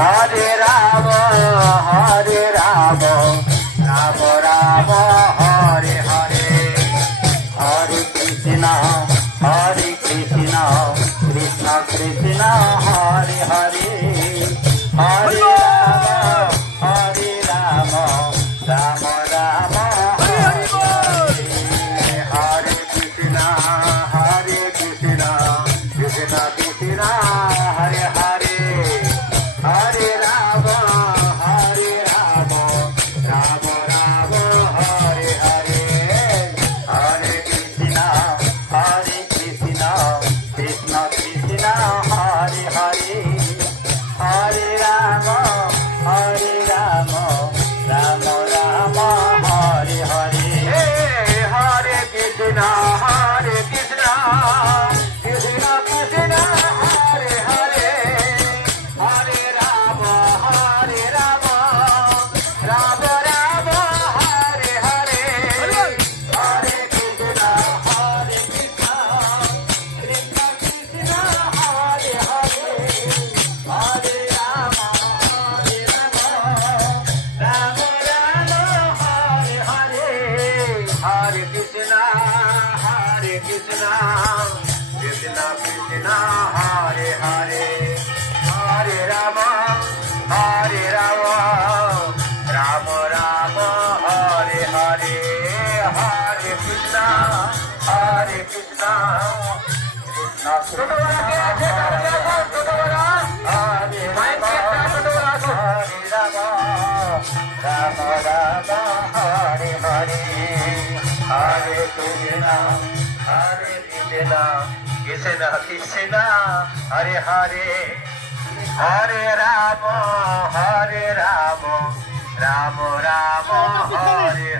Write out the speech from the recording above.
Hare Ram Ram Ram Hare Hare Hare Krishna Krishna Krishna Hare Hare Hare Ram Ram Ram Hare Hare Krishna Krishna Krishna Hare Hare Hare Ram Ram Ram Hare Hare Hare Krishna Krishna Krishna Hare Hare Hare Ram Ram Ram Hare Hare Hare Krishna Krishna Krishna Hare Hare Hare Ram Ram Ram Hare Hare Hare Krishna Krishna Krishna Hare Hare Hare Ram Ram Hare Hare Hare Krishna Krishna Krishna Hare Hare Hare Ram Ram Ram Hare Hare Hare Krishna Krishna Ram Hare Hare Hare Krishna Krishna Krishna Hare Hare Hare Ram Ram Ram Hare Hare